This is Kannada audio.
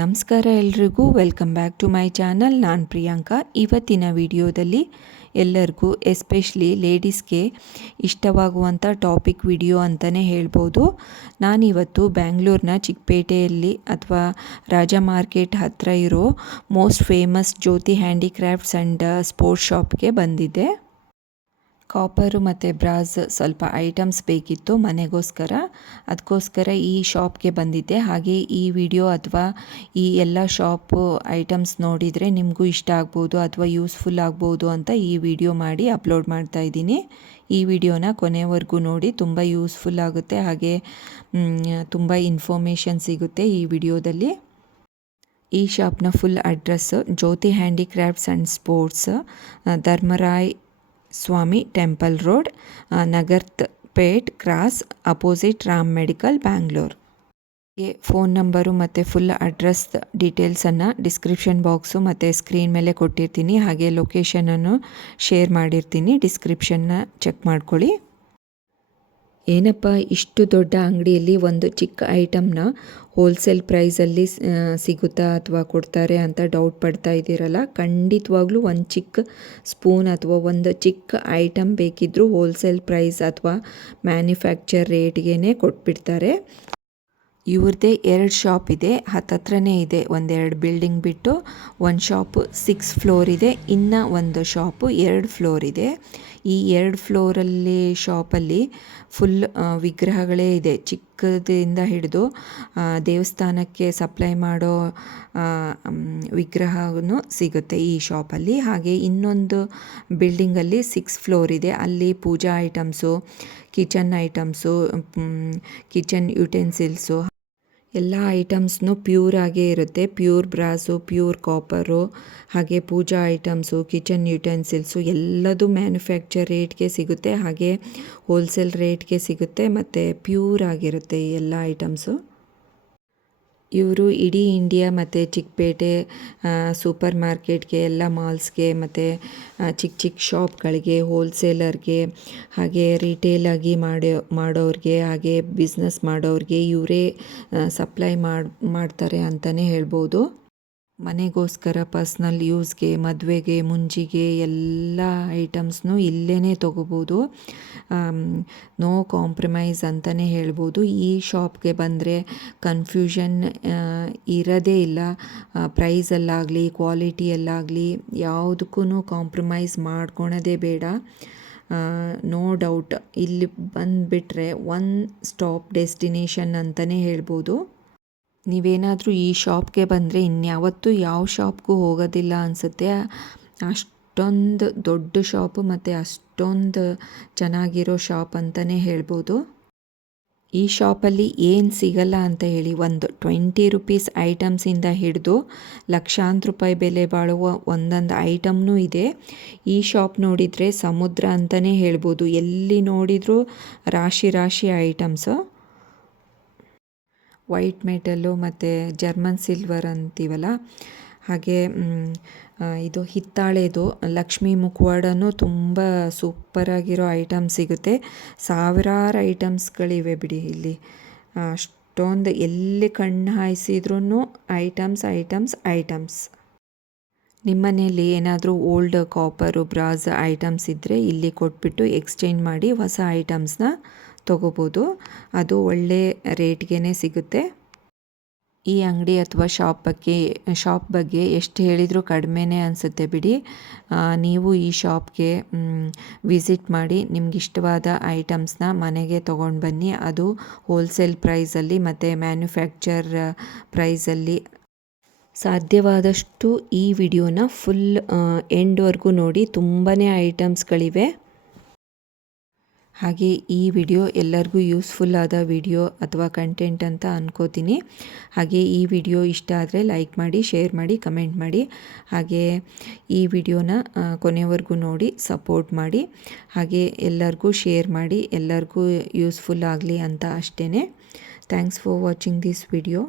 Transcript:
ನಮಸ್ಕಾರ ಎಲ್ರಿಗೂ, welcome back to my channel. ನಾನು ಪ್ರಿಯಾಂಕಾ. ಇವತ್ತಿನ ವಿಡಿಯೋದಲ್ಲಿ ಎಲ್ಲರಿಗೂ ಎಸ್ಪೆಷಲಿ ಲೇಡೀಸ್ಗೆ ಇಷ್ಟವಾಗುವಂಥ ಟಾಪಿಕ್ ವಿಡಿಯೋ ಅಂತಲೇ ಹೇಳ್ಬೋದು. ನಾನಿವತ್ತು ಬ್ಯಾಂಗ್ಳೂರಿನ ಚಿಕ್ಕಪೇಟೆಯಲ್ಲಿ ಅಥವಾ ರಾಜಾ ಮಾರ್ಕೆಟ್ ಹತ್ತಿರ ಇರೋ most famous Jyoti handicrafts and sports ಶಾಪ್ಗೆ ಬಂದಿದ್ದೆ. ಕಾಪರು ಮತ್ತು ಬ್ರಾಸ್ ಸ್ವಲ್ಪ ಐಟಮ್ಸ್ ಬೇಕಿತ್ತು ಮನೆಗೋಸ್ಕರ. ಅದಕ್ಕೋಸ್ಕರ ಈ ಶಾಪ್ಗೆ ಬಂದಿದ್ದೆ. ಹಾಗೆ ಈ ವಿಡಿಯೋ ಅಥವಾ ಈ ಎಲ್ಲ ಶಾಪು ಐಟಮ್ಸ್ ನೋಡಿದರೆ ನಿಮಗೂ ಇಷ್ಟ ಆಗ್ಬೋದು ಅಥವಾ ಯೂಸ್ಫುಲ್ ಆಗ್ಬೋದು ಅಂತ ಈ ವಿಡಿಯೋ ಮಾಡಿ ಅಪ್ಲೋಡ್ ಮಾಡ್ತಾ ಇದ್ದೀನಿ. ಈ ವಿಡಿಯೋನ ಕೊನೆವರೆಗೂ ನೋಡಿ, ತುಂಬ ಯೂಸ್ಫುಲ್ ಆಗುತ್ತೆ. ಹಾಗೆ ತುಂಬ ಇನ್ಫಾರ್ಮೇಷನ್ ಸಿಗುತ್ತೆ ಈ ವಿಡಿಯೋದಲ್ಲಿ. ಈ ಶಾಪ್ನ full address Jyothi handicrafts and sports, Dharmaraya Swamy temple road, Nagarathpet cross, opposite Ram medical, Bangalore. Phone number ಮತ್ತು ಫುಲ್ ಅಡ್ರೆಸ್ ಡೀಟೇಲ್ಸನ್ನು ಡಿಸ್ಕ್ರಿಪ್ಷನ್ ಬಾಕ್ಸು ಮತ್ತು ಸ್ಕ್ರೀನ್ ಮೇಲೆ ಕೊಟ್ಟಿರ್ತೀನಿ. ಹಾಗೆ ಲೊಕೇಶನನ್ನು ಶೇರ್ ಮಾಡಿರ್ತೀನಿ, ಡಿಸ್ಕ್ರಿಪ್ಷನ್ನ ಚೆಕ್ ಮಾಡ್ಕೊಳ್ಳಿ. ಏನಪ್ಪ ಇಷ್ಟು ದೊಡ್ಡ ಅಂಗಡಿಯಲ್ಲಿ ಒಂದು ಚಿಕ್ಕ ಐಟಮ್ನ ಹೋಲ್ಸೇಲ್ ಪ್ರೈಸಲ್ಲಿ ಸಿಗುತ್ತಾ ಅಥವಾ ಕೊಡ್ತಾರೆ ಅಂತ ಡೌಟ್ ಪಡ್ತಾ ಇದ್ದೀರಲ್ಲ, ಖಂಡಿತವಾಗ್ಲೂ ಒಂದು ಚಿಕ್ಕ ಸ್ಪೂನ್ ಅಥವಾ ಒಂದು ಚಿಕ್ಕ ಐಟಮ್ ಬೇಕಿದ್ದರೂ ಹೋಲ್ಸೇಲ್ ಪ್ರೈಸ್ ಅಥವಾ ಮ್ಯಾನುಫ್ಯಾಕ್ಚರ್ ರೇಟ್ಗೆ ಕೊಟ್ಬಿಡ್ತಾರೆ. ಇವ್ರದ್ದೇ 2 ಶಾಪ್ ಇದೆ, ಹತ್ತತ್ರನೇ ಇದೆ. 1-2 ಬಿಲ್ಡಿಂಗ್ ಬಿಟ್ಟು ಒಂದು ಶಾಪು 6 ಫ್ಲೋರ್ ಇದೆ, ಇನ್ನು ಒಂದು ಶಾಪು 2 ಫ್ಲೋರ್ ಇದೆ. ಈ 2 ಫ್ಲೋರಲ್ಲಿ ಶಾಪಲ್ಲಿ ಫುಲ್ ವಿಗ್ರಹಗಳೇ ಇದೆ. ಚಿಕ್ಕದಿಂದ ಹಿಡಿದು ದೇವಸ್ಥಾನಕ್ಕೆ ಸಪ್ಲೈ ಮಾಡೋ ವಿಗ್ರಹನೂ ಸಿಗುತ್ತೆ ಈ ಶಾಪಲ್ಲಿ. ಹಾಗೆ ಇನ್ನೊಂದು ಬಿಲ್ಡಿಂಗಲ್ಲಿ 6 ಫ್ಲೋರ್ ಇದೆ, ಅಲ್ಲಿ ಪೂಜಾ ಐಟಮ್ಸು, ಕಿಚನ್ ಐಟಮ್ಸು, ಕಿಚನ್ ಯುಟೆನ್ಸಿಲ್ಸು ಎಲ್ಲ ಐಟಮ್ಸ್ನೂ ಪ್ಯೂರ್ ಆಗೇ ಇರುತ್ತೆ. ಪ್ಯೂರ್ ಬ್ರಾಸು, ಪ್ಯೂರ್ ಕಾಪರು, ಹಾಗೆ ಪೂಜಾ ಐಟಮ್ಸು, ಕಿಚನ್ ಯುಟೆನ್ಸಿಲ್ಸು ಎಲ್ಲದೂ ಮ್ಯಾನುಫ್ಯಾಕ್ಚರ್ ರೇಟ್ಗೆ ಸಿಗುತ್ತೆ. ಹಾಗೆ ಹೋಲ್ಸೇಲ್ ರೇಟ್ಗೆ ಸಿಗುತ್ತೆ ಮತ್ತು ಪ್ಯೂರ್ ಆಗಿರುತ್ತೆ ಈ ಎಲ್ಲ ಐಟಮ್ಸು. ಇವರು ಇಡೀ ಇಂಡಿಯಾ ಮತ್ತು ಚಿಕ್ಕಪೇಟೆ ಸೂಪರ್ ಮಾರ್ಕೆಟ್ಗೆ, ಎಲ್ಲ ಮಾಲ್ಸ್ಗೆ ಮತ್ತು ಚಿಕ್ಕ ಶಾಪ್ಗಳಿಗೆ, ಹೋಲ್ಸೇಲರ್ಗೆ, ಹಾಗೆ ರಿಟೇಲಾಗಿ ಮಾಡೋರಿಗೆ, ಹಾಗೆ ಬಿಸ್ನೆಸ್ ಮಾಡೋರಿಗೆ ಇವರೇ ಸಪ್ಲೈ ಮಾಡ್ತಾರೆ ಅಂತಲೇ ಹೇಳ್ಬೋದು. ಮನೆಗೋಸ್ಕರ, ಪರ್ಸ್ನಲ್ ಯೂಸ್ಗೆ, ಮದುವೆಗೆ, ಮುಂಜಿಗೆ ಎಲ್ಲ ಐಟಮ್ಸ್ನೂ ಇಲ್ಲೇ ತೊಗೋಬೋದು. ನೋ ಕಾಂಪ್ರಮೈಸ್ ಅಂತಲೇ ಹೇಳ್ಬೋದು. ಈ ಶಾಪ್ಗೆ ಬಂದರೆ ಕನ್ಫ್ಯೂಷನ್ ಇರೋದೇ ಇಲ್ಲ. ಪ್ರೈಸಲ್ಲಾಗಲಿ ಕ್ವಾಲಿಟಿಯಲ್ಲಾಗಲಿ ಯಾವುದಕ್ಕೂ ಕಾಂಪ್ರಮೈಸ್ ಮಾಡ್ಕೊಳೋದೇ ಬೇಡ. ನೋ ಡೌಟ್ ಇಲ್ಲಿ ಬಂದುಬಿಟ್ರೆ ಒನ್ ಸ್ಟಾಪ್ ಡೆಸ್ಟಿನೇಷನ್ ಅಂತಲೇ ಹೇಳ್ಬೋದು. ನೀವೇನಾದರೂ ಈ ಶಾಪ್ಗೆ ಬಂದರೆ ಇನ್ಯಾವತ್ತೂ ಯಾವ ಶಾಪ್ಗೂ ಹೋಗೋದಿಲ್ಲ ಅನಿಸುತ್ತೆ. ಅಷ್ಟೊಂದು ದೊಡ್ಡ ಶಾಪು ಮತ್ತು ಅಷ್ಟೊಂದು ಚೆನ್ನಾಗಿರೋ ಶಾಪ್ ಅಂತಲೇ ಹೇಳ್ಬೋದು. ಈ ಶಾಪಲ್ಲಿ ಏನು ಸಿಗಲ್ಲ ಅಂತ ಹೇಳಿ, ಒಂದು 20 ರೂಪೀಸ್ ಐಟಮ್ಸಿಂದ ಹಿಡಿದು ಲಕ್ಷಾಂತರ ರೂಪಾಯಿ ಬೆಲೆ ಬಾಳುವ ಒಂದೊಂದು ಐಟಮ್ನೂ ಇದೆ. ಈ ಶಾಪ್ ನೋಡಿದರೆ ಸಮುದ್ರ ಅಂತಲೇ ಹೇಳ್ಬೋದು. ಎಲ್ಲಿ ನೋಡಿದರೂ ರಾಶಿ ರಾಶಿ ಐಟಮ್ಸು. ವೈಟ್ ಮೆಟಲ್ಲು ಮತ್ತು ಜರ್ಮನ್ ಸಿಲ್ವರ್ ಅಂತೀವಲ್ಲ, ಹಾಗೆ ಇದು ಹಿತ್ತಾಳೆದು ಲಕ್ಷ್ಮೀ ಮುಖವಾಡನೂ ತುಂಬ ಸೂಪರಾಗಿರೋ ಐಟಮ್ ಸಿಗುತ್ತೆ. ಸಾವಿರಾರು ಐಟಮ್ಸ್ಗಳಿವೆ ಬಿಡಿ ಇಲ್ಲಿ. ಅಷ್ಟೊಂದು ಎಲ್ಲಿ ಕಣ್ಣು ಹಾಯಿಸಿದ್ರೂ ಐಟಮ್ಸ್. ನಿಮ್ಮನೇಲಿ ಏನಾದರೂ ಓಲ್ಡ್ ಕಾಪರು, ಬ್ರಾಸ್ ಐಟಮ್ಸ್ ಇದ್ದರೆ ಇಲ್ಲಿ ಕೊಟ್ಬಿಟ್ಟು ಎಕ್ಸ್ಚೇಂಜ್ ಮಾಡಿ ಹೊಸ ಐಟಮ್ಸ್ನ ತೊಗೋಬೋದು. ಅದು ಒಳ್ಳೆ ರೇಟ್ಗೆ ಸಿಗುತ್ತೆ. ಈ ಅಂಗಡಿ ಅಥವಾ ಶಾಪ್ ಬಗ್ಗೆ ಎಷ್ಟು ಹೇಳಿದರೂ ಕಡಿಮೆನೇ ಅನಿಸುತ್ತೆ ಬಿಡಿ. ನೀವು ಈ ಶಾಪ್ಗೆ ವಿಸಿಟ್ ಮಾಡಿ ನಿಮಗಿಷ್ಟವಾದ ಐಟಮ್ಸ್ನ ಮನೆಗೆ ತೊಗೊಂಡು ಬನ್ನಿ. ಅದು ಹೋಲ್ಸೇಲ್ ಪ್ರೈಸಲ್ಲಿ ಮತ್ತು ಮ್ಯಾನುಫ್ಯಾಕ್ಚರ್ ಪ್ರೈಸಲ್ಲಿ. ಸಾಧ್ಯವಾದಷ್ಟು ಈ ವಿಡಿಯೋನ ಫುಲ್ ಎಂಡ್ವರೆಗೂ ನೋಡಿ, ತುಂಬಾ ಐಟಮ್ಸ್ಗಳಿವೆ. ಹಾಗೆ ಈ ವಿಡಿಯೋ ಎಲ್ಲರಿಗೂ ಯೂಸ್ಫುಲ್ ಆದ ವಿಡಿಯೋ ಅಥವಾ ಕಂಟೆಂಟ್ ಅಂತ ಅನ್ಕೋತೀನಿ. ಹಾಗೆ ಈ ವಿಡಿಯೋ ಇಷ್ಟ ಆದರೆ ಲೈಕ್ ಮಾಡಿ, ಶೇರ್ ಮಾಡಿ, ಕಮೆಂಟ್ ಮಾಡಿ. ಹಾಗೆ ಈ ವಿಡಿಯೋನ ಕೊನೆವರೆಗೂ ನೋಡಿ ಸಪೋರ್ಟ್ ಮಾಡಿ. ಹಾಗೆ ಎಲ್ಲರಿಗೂ ಶೇರ್ ಮಾಡಿ, ಎಲ್ಲರಿಗೂ ಯೂಸ್ಫುಲ್ ಆಗಲಿ ಅಂತ ಅಷ್ಟೇ. Thanks for watching this video.